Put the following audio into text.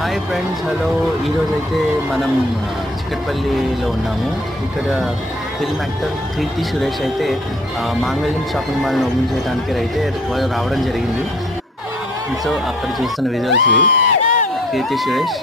Hi friends, hello. ఈరోజైతే మనం చిక్కటపల్లిలో ఉన్నాము. ఇక్కడ ఫిల్మ్ యాక్టర్ కీర్తి సురేష్ అయితే మాంగళ్యం షాపింగ్ మాల్ని ఓపెన్ చేయడానికి అయితే రావడం జరిగింది. సో అక్కడ చూస్తున్న విజువల్స్ ఇవి. కీర్తి సురేష్